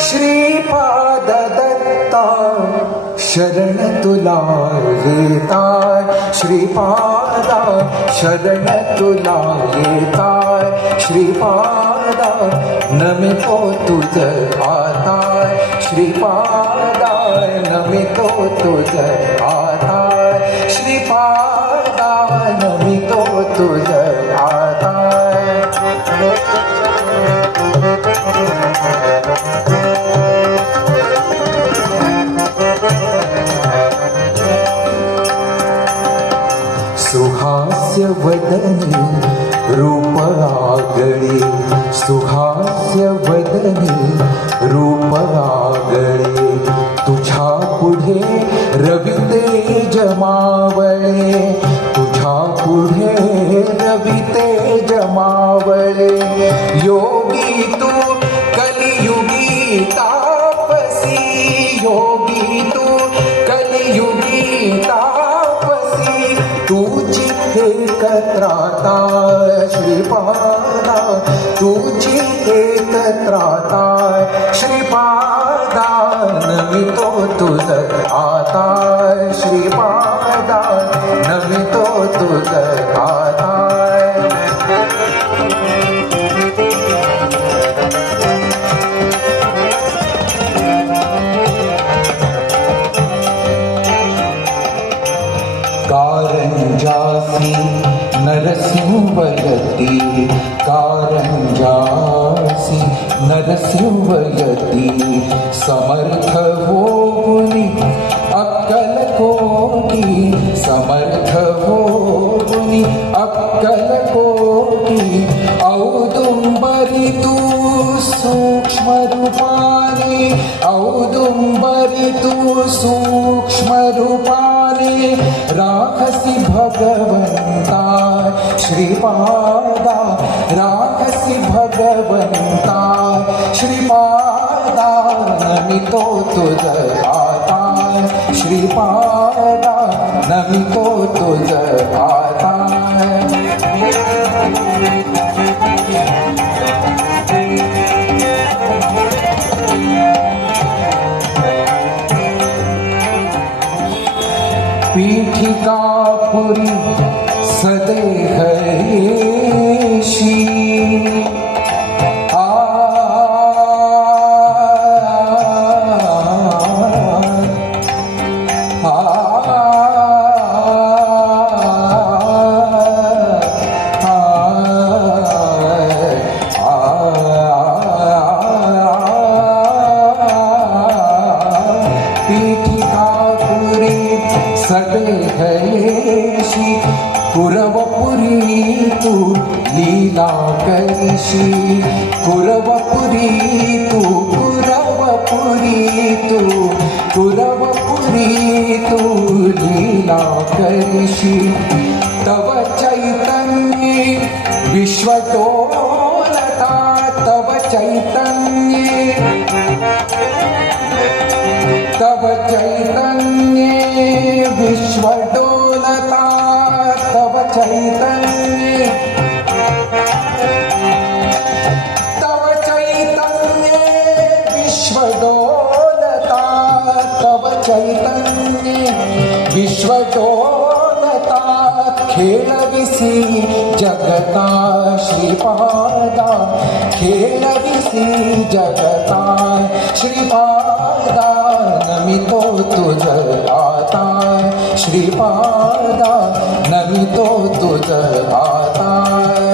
श्रीपाद दत्ता शरण तुला येताय, श्रीपादा शरण तुला येताय, श्रीपादा नमितो तुझ आताय, श्रीपादा नमितो तुझ आताय, श्रीपादा नमितो तुझ आताय. सुहास्य वदनी रूप आगळे, सुहास्य वदनी रूप आगळे, तुझ्या पुढे रवी तेज मावळे, तुझ्या पुढे रवी तेज मावळे. योगी तू कलियुगी तापसी, योगी तू कलियुगी तापसी, तुझी एकत्राता श्रीपादा, तुझी एकत्राता श्रीपादा नमितो तुझ आताय, श्रीपादा नमितो तुझ आताय. कारंजासी नरसिंहयती, कारंजासी नरसिंहयती, समर्थ होऊनी अक्कलकोटी, समर्थ होऊनी अक्कलकोटी, औदुंबरी तू सूक्ष्म रूपाने, औदुंबरी तू सूक्ष्म रूपाने, राखसी भगवंता श्रीपादा, राखसी भगवंता श्रीपादा नमितो तुझ आताय, श्रीपादा नमितो तुझ आताय. पीठिकापुरी सदेहयेशी, सदेहयेशी, कुरवपुरी तू लीला करीशी, कुरवपुरी तू, कुरवपुरी तू, कुरवपुरी तू लीला करीशी. तव चैतन्ये विश्वडोलता, तव चैतन्ये, तव चैतन्ये विश्वडोलता, तव चैतन्ये, तव चैतन्ये विश्वडोलता, तव चैतन्ये विश्वडोलता, खेळविसी जगता श्रीपादा, खेळविसी जगता श्रीपादा नमितो तुझ आताय, श्रीपादा नमितो तुझ आताय.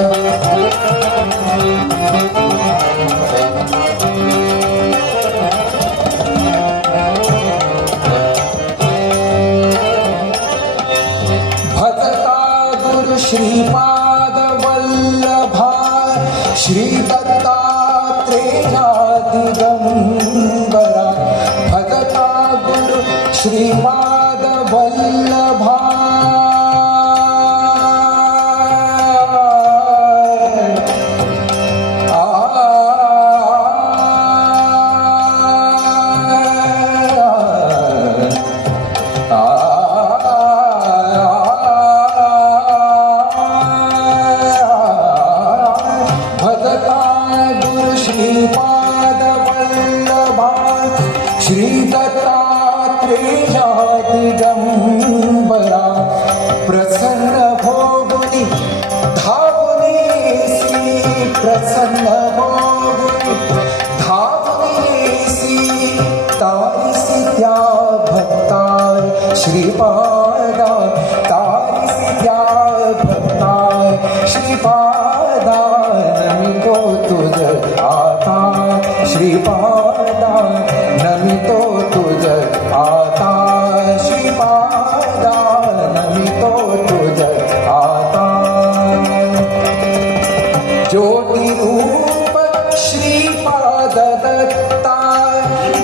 भजता गुरु श्रीपाद वल्लभा, श्री दत्तात्रेया दिगंबरा, भजता गुरु श्रीपाद वल्लभा, भजता श्रीपादा नमितो तुझ आता श्रीपादा नमितो तुझ आता श्रीपादा नमितो तुझ आता ज्योतिरूप श्रीपाद दत्ता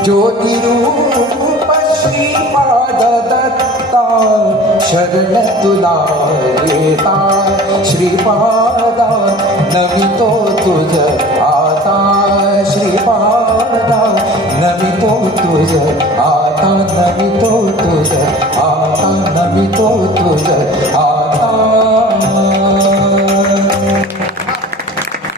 ज्योतिरूप श्रीपाद दत्ता शरण तुला येता श्रीपादा नमितो तुझ आता श्रीपादा नमितो तुझ आता नमितो तुझ आता नमितो तुझ आता